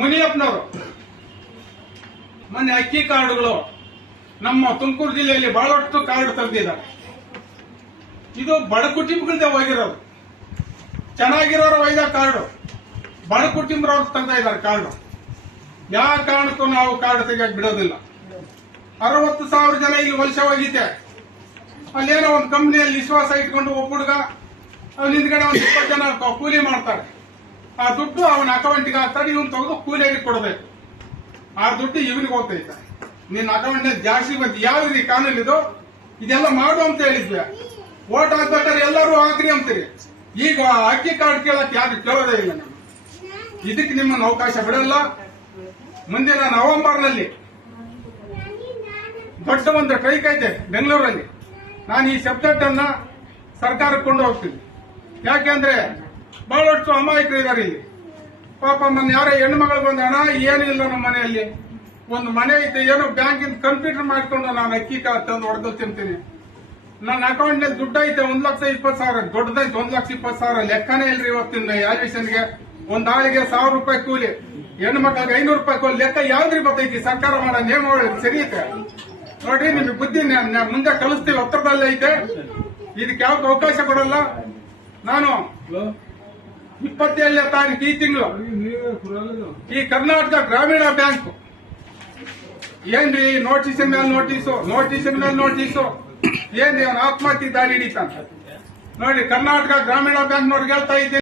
ಮುನಿಯಪ್ಪನವರು. ಮೊನ್ನೆ ಅಕ್ಕಿ ಕಾರ್ಡುಗಳು ನಮ್ಮ ತುಮಕೂರು ಜಿಲ್ಲೆಯಲ್ಲಿ ಬಹಳಷ್ಟು ಕಾರ್ಡ್ ತೆಗೆದಿದ್ದಾರೆ ಇದು ಬಡ ಕುಟುಂಬಗಳದ್ದೇ ಹೋಗಿರೋದು ಚೆನ್ನಾಗಿರೋರು ಒಯ್ದ ಕಾರ್ಡು ಬಡ ಕುಟುಂಬರವ್ರು ತಂದ ಇದ್ದಾರೆ ಕಾರ್ಡು ಯಾವ ಕಾರಣಕ್ಕೂ ನಾವು ಕಾರ್ಡ್ ತೆಗಿಯಕ್ ಬಿಡೋದಿಲ್ಲ. ಅರವತ್ತು ಸಾವಿರ ಜನ ಇಲ್ಲಿ ವಲಸೆ ಹೋಗಿದ್ದೆ. ಅಲ್ಲೇನೋ ಒಂದು ಕಂಪ್ನಿಯಲ್ಲಿ ವಿಶ್ವಾಸ ಇಟ್ಕೊಂಡು ಒಬ್ಬ ಹುಡುಗ, ಅವ್ನ ಹಿಂದ್ಗಡೆ ಒಂದು ಇಪ್ಪತ್ತು ಜನ ಕೂಲಿ ಮಾಡ್ತಾರೆ. ಆ ದುಡ್ಡು ಅವನ ಅಕೌಂಟ್ಗೆ ಹಾಕ್ತಾರೆ, ಇವನ್ ತೆಗೆದು ಕೂಲಿಯಾಗಿ ಕೊಡಬೇಕು. ಆ ದುಡ್ಡು ಇವನಿಗೆ ಹೋಗ್ತೈತೆ ನಿನ್ನ ಅಕೌಂಟ್ ಜಾಸ್ತಿ ಬಂತು. ಯಾವ ರೀತಿ ಕಾನೂನು ಇದು ಇದೆಲ್ಲ ಮಾಡು ಅಂತ ಹೇಳಿದ್ವಿ. ಓಟ್ ಹಾಕ್ಬೇಕಾದ್ರೆ ಎಲ್ಲರೂ ಹಾಕ್ರಿ ಅಂತೀರಿ. ಈಗ ಅಕ್ಕಿ ಕಾರ್ಡ್ ಕೇಳಕ್ ಯಾರು ಕೇಳೋದೇ ಇಲ್ಲ. ನಾನು ಇದಕ್ಕೆ ನಿಮ್ಮನ್ನು ಅವಕಾಶ ಬಿಡಲ್ಲ. ಮುಂದಿನ ನವೆಂಬರ್ನಲ್ಲಿ ದೊಡ್ಡ ಒಂದು ಟ್ರೈಕ್ ಐತೆ ಬೆಂಗಳೂರಲ್ಲಿ. ನಾನು ಈ ಸಬ್ಜೆಕ್ಟ್ ಅನ್ನ ಸರ್ಕಾರಕ್ಕೆ ಕೊಂಡು ಹೋಗ್ತೀನಿ. ಯಾಕೆಂದ್ರೆ ಬಹಳಷ್ಟು ಅಮಾಯಕರು ಇದ್ದಾರೆ ಇಲ್ಲಿ ಪಾಪ ನನ್ನ ಯಾರೋ ಹೆಣ್ಮಗಳು ಬಂದ ಹಣ ಏನಿಲ್ಲ ನಮ್ಮ ಮನೆಯಲ್ಲಿ. ಒಂದು ಮನೆ ಐತೆ, ಏನೋ ಬ್ಯಾಂಕಿಂದ ಕಂಪ್ಯೂಟರ್ ಮಾಡಿಕೊಂಡು ನಾನು ಅಕ್ಕಿ ತಂದು ಹೊಡೆದು ತಿಂತೀನಿ. ನನ್ನ ಅಕೌಂಟ್ನಲ್ಲಿ ದುಡ್ಡು ಐತೆ ಒಂದ್ ಲಕ್ಷ ಇಪ್ಪತ್ತು ಸಾವಿರ. ದೊಡ್ಡದೈತೆ ಒಂದ್ ಲಕ್ಷ ಇಪ್ಪತ್ತು ಸಾವಿರ. ಲೆಕ್ಕನೇ ಇಲ್ರಿ ಇವತ್ತಿನ ವ್ಯಾಲ್ಯೂಷನ್ಗೆ ಒಂದ್ ಆಳಿಗೆ ಸಾವಿರ ರೂಪಾಯಿ ಕೂಲಿ. ಹೆಣ್ಣು ಮಕ್ಕಳಿಗೆ ಐನೂರು ರೂಪಾಯಿ ಕೂಲಿ. ಲೆಕ್ಕ ಯಾವ್ದ್ರಿ ಬರ್ತೈತಿ ಸರ್ಕಾರ ಮಾಡೋ ನಿಯಮಗಳು ಸರಿ ಐತೆ ನೋಡ್ರಿ, ನಿಮ್ಗೆ ಬುದ್ಧಿ ಮುಂದೆ ಕಲಿಸ್ತೀವಿ ಒತ್ತಡದಲ್ಲಿ ಐತೆ. ಇದಕ್ಕೆ ಯಾವ್ದು ಅವಕಾಶ ಕೊಡಲ್ಲ. ನಾನು ಇಪ್ಪತ್ತೇಳನೇ ತಾರೀಕು ಈ ತಿಂಗಳು. ಈ ಕರ್ನಾಟಕ ಗ್ರಾಮೀಣ ಬ್ಯಾಂಕ್. ಏನ್ರಿ ನೋಟಿಸ್ ಮೇಲೆ ನೋಟಿಸು, ನೋಟಿಸ್ ಮೇಲೆ ನೋಟಿಸು? ಏನ್ ಆತ್ಮಹತ್ಯೆ ದಾರಿ ಹಿಡಿತಾನೆ? ನೋಡಿ, ಕರ್ನಾಟಕ ಗ್ರಾಮೀಣ ಬ್ಯಾಂಕ್ ನೋಡ್ಗೆ ಹೇಳ್ತಾ ಇದ್ದೀನಿ.